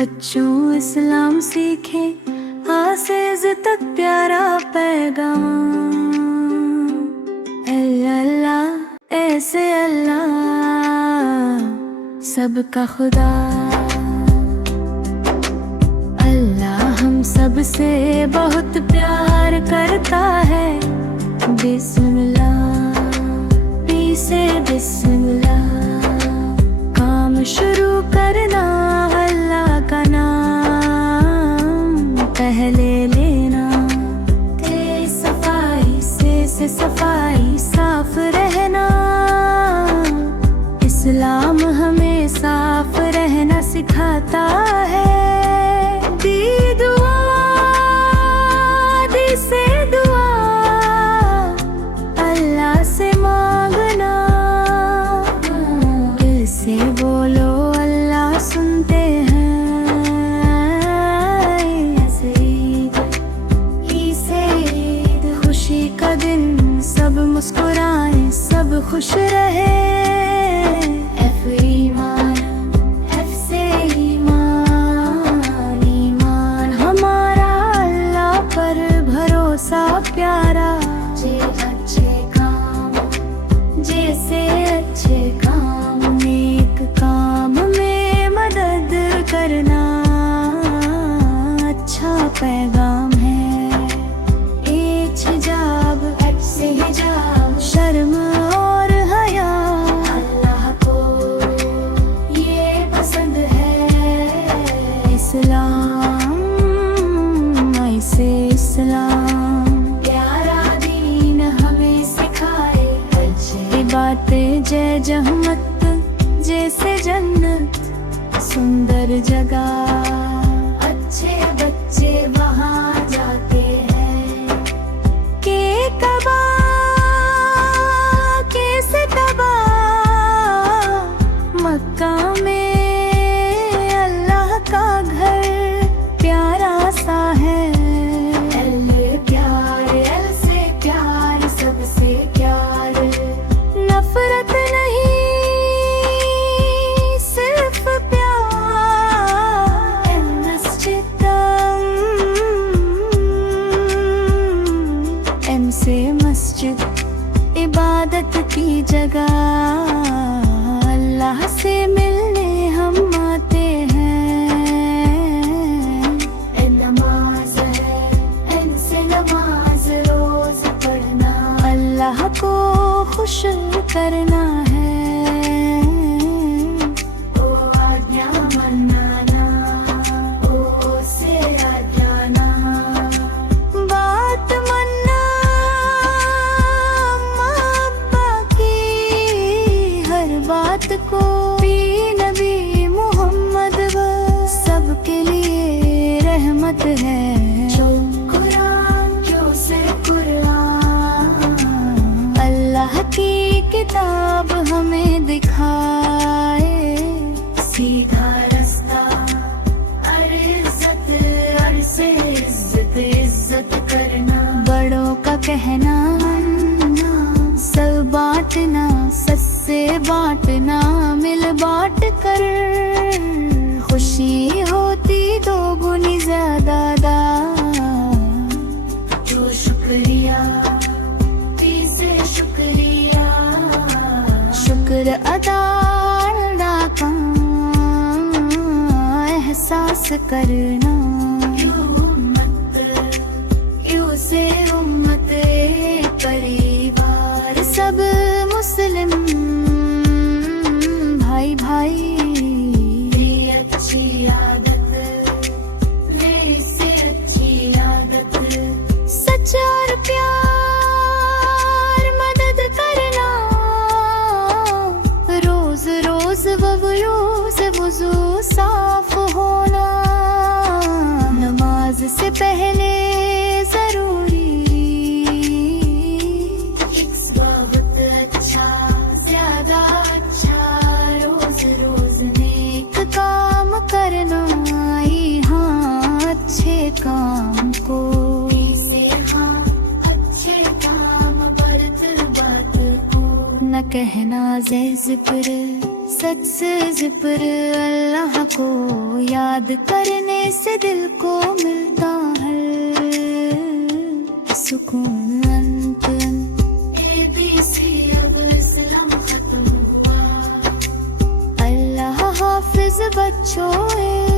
बच्चों इस्लाम सीखे, आसेज तक प्यारा पैगाम। अल्लाह ऐसे अल्लाह सबका खुदा, अल्लाह हम सब से बहुत प्यार करता है। बिस्मिल्लाह, पी से बिस्मिल्लाह, काम शुरू करना अल्लाह का नाम पहले लेना। सफाई से सफाई, साफ रहना। इस्लाम हमें साफ रहना सिखाता है। दी दुआ, दी से दुआ, अल्लाह से मांगना। दिल से बोलो अल्लाह सुनते हैं। खुशी का दिन, सब मुस्कुराएं, सब खुश रहे। एफ ईमान, एफ से ईमान, ईमान हमारा अल्लाह पर भरोसा प्यारा। जे अच्छे काम, जैसे अच्छे काम, नेक काम में मदद करना अच्छा पैगाम है। हिजाब, एच से हिजाब, शर्म और हया अल्लाह को ये पसंद है। इस्लाम, ऐसे इस्लाम प्यारा दीन हमें सिखाए। अच्छी बातें जय जहमत, जैसे जन्नत सुंदर जगह। अच्छे बच्चे वहाँ जाते हैं। मक्का में अल्लाह का घर प्यारा सा है। एल प्यार, एल से प्यार, सबसे प्यार। नफरत नहीं सिर्फ प्यार। एल मस्जिद, एम से मस्जिद, इबादत की जगह। अल्लाह से मिलने हम आते हैं। नमाज है, एन से नमाज रोज पढ़ना। अल्लाह को खुश करना है। ओ आज्ञा मनाना, ओ से आज्ञाना। बात मानना माँ बाप की हर बात को। नबी मोहम्मद सबके लिए रहमत है। जो कुरान, क्यों से कुरान, अल्लाह की किताब हमें दिखाए सीधा रास्ता। अरे इज्जत, अर से इज्जत, इज्जत करना। बड़ों का कहना सब बांटना, सच से बांटना, मिल बांट कर खुशी होती दो गुनी ज्यादा। जो शुक्रिया, पी से शुक्रिया, शुक्र अदा का एहसास करना। यू से उम्मत परिवार, सब मुस्लिम भाई भाई। अच्छी आदत, मेरी से अच्छी आदत। सच और प्यार, मदद करना। रोज रोज वज़ू से वज़ू साफ होना। नमाज से पहले जरूरी करना। हाँ अच्छे काम को से, हाँ अच्छे काम, बरत बात को न कहना ज़िक्र सच से जिक्र अल्लाह को याद करने से दिल को मिलता है सुकून। अंत ABC अब इस्लाम खत्म हुआ। अल्लाह हाफिज बच्चों।